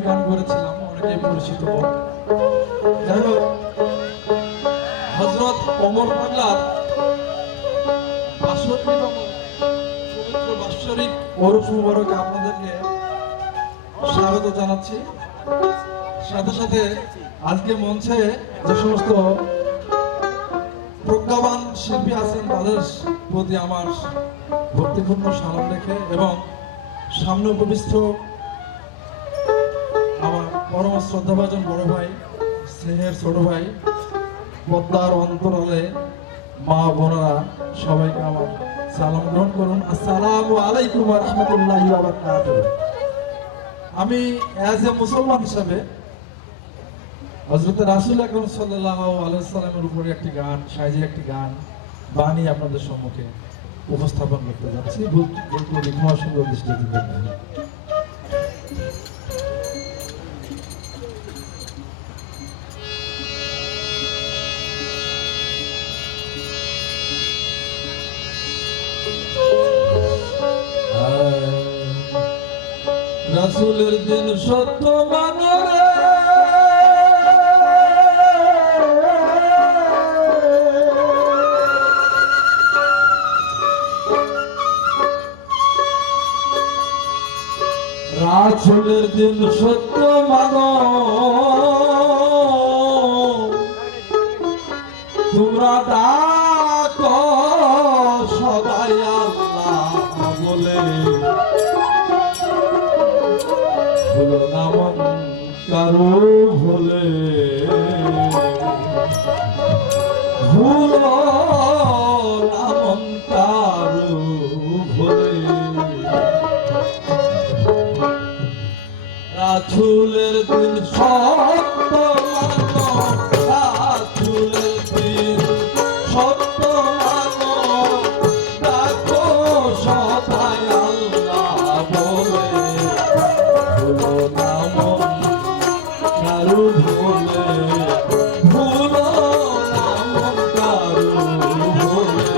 গান করেছিলাম, অনেকেই পরিচিত। যাই হোক, হযরত ওমর পাগলার পবিত্র বাৎসরিক ওরস মুবারকে আপনাদেরকে স্বাগত জানাচ্ছি। সাথে সাথে আজকে মঞ্চে যে সমস্ত প্রজ্ঞাবান শিল্পী আছেন তাদের প্রতি আমার ভক্তিপূর্ণ সালাম রেখে এবং সামনে উপবিষ্ট আমার পরম শ্রদ্ধাভাজন বড় ভাই, স্নেহের ছোট ভাই, পদ্মার অন্তরালে মা বোনেরা, সবাইকে আমার সালাম গ্রহণ করুন। আসসালামু আলাইকুম ওয়া রাহমাতুল্লাহি ওয়া বারাকাতুহু। আমি অ্যাজ এ মুসলমান হিসাবে হযরত রাসূল আকরাম সাল্লাল্লাহু আলাইহি সাল্লামের উপরে একটি গান, সাইজে একটি গান বানিয়ে আপনাদের সম্মুখে উপস্থাপন করতে যাচ্ছি। ভুল ক্ষমা সুন্দর দৃষ্টিতে দেখবেন। রাসূলের দিন সত্য মানো রে, রাসূলের দিন সত্য মানো, তোমরা ডাকো সবাই আল্লাহ বলে, ভুলো না মন কারো ভুলে, ভুলো না মন কারো ভুলে। রাসূলের দিন সত্য মানো, রাসূলের দিন সত্য মানো, ডাকো সবাই আল্লাহ বলে, ভুলো না মন কারো ভুলে, ভুলো না মন কারো ভুলে।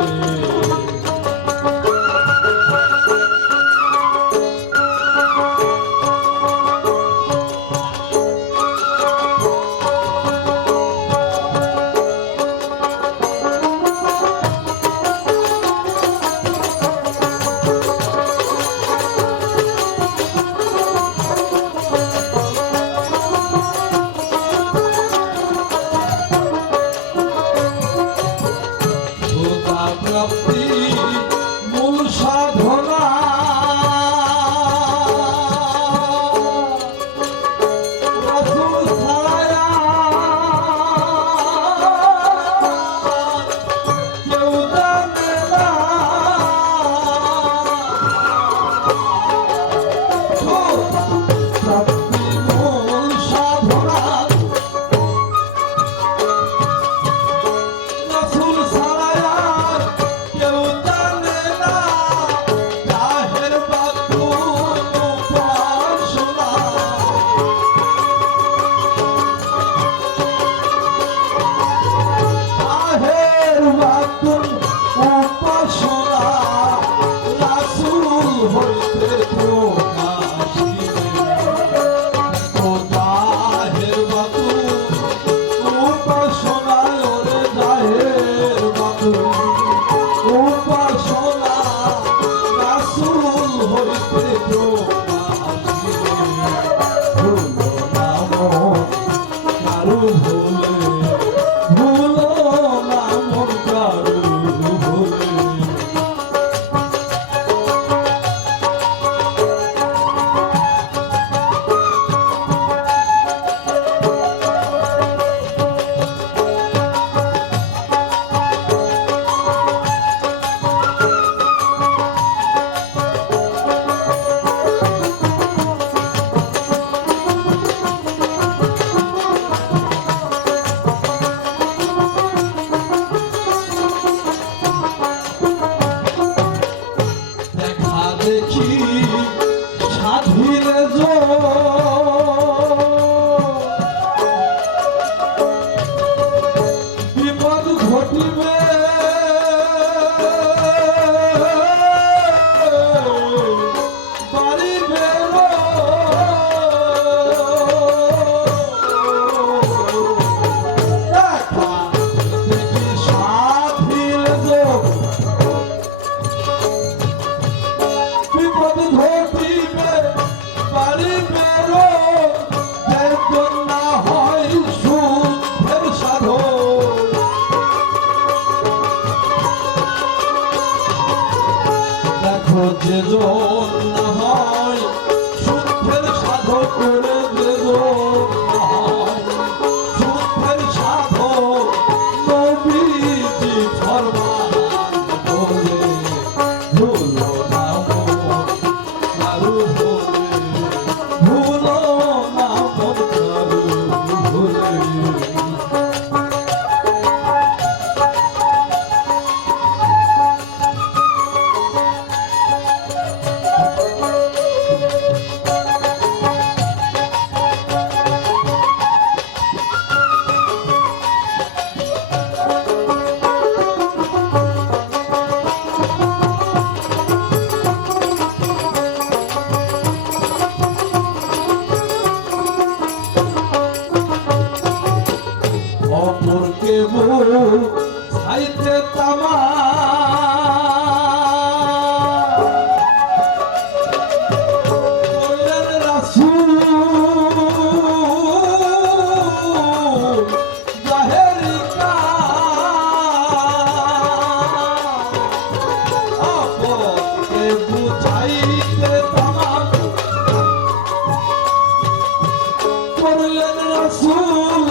করলেন রাসূল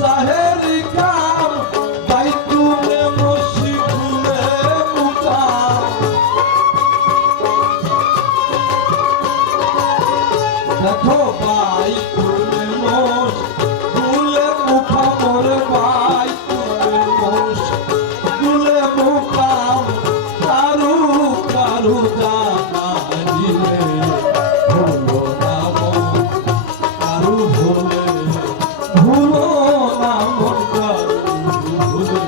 জাহেরি কাম বাইতুলে মসজিদুলে মুকাম দেখো বাইতুলে মসজিদুলে মুকাম ওরে বাইতুলে মসজিদুলে মুকাম কারু কারু জানা দিলে হলো না কারু হলে ভুলো না মন কারু ভুলে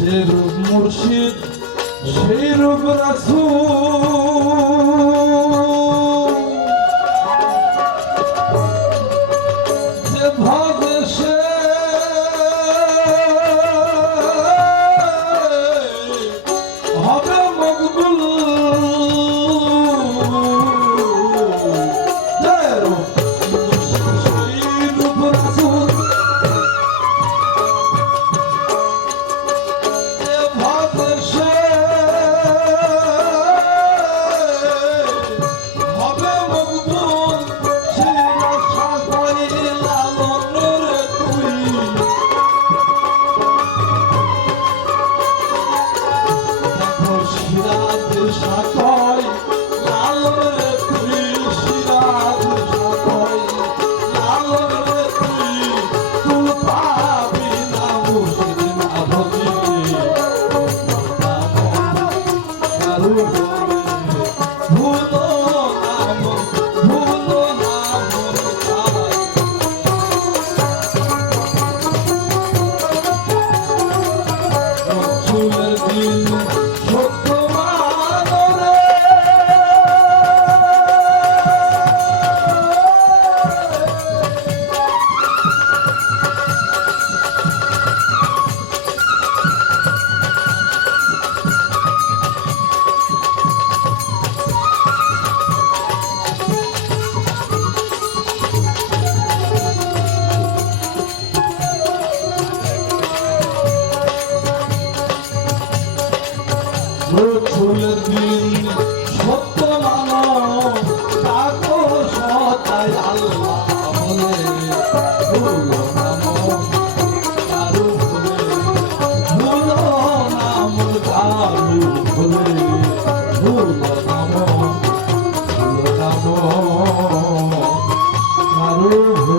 যে রূপ মুর্শিদ সেই রূপ রাসূল যে ভজে সে হবে মকবুল যে রূপ মুর্শিদ সেই রূপ রাসূল রসুলের দিন সত্য মানো তাকো সতাই আল্লাহ বলে ভুলো নামো কারু বলে ভুলো নামো কারু বলে ভুলো নামো কারু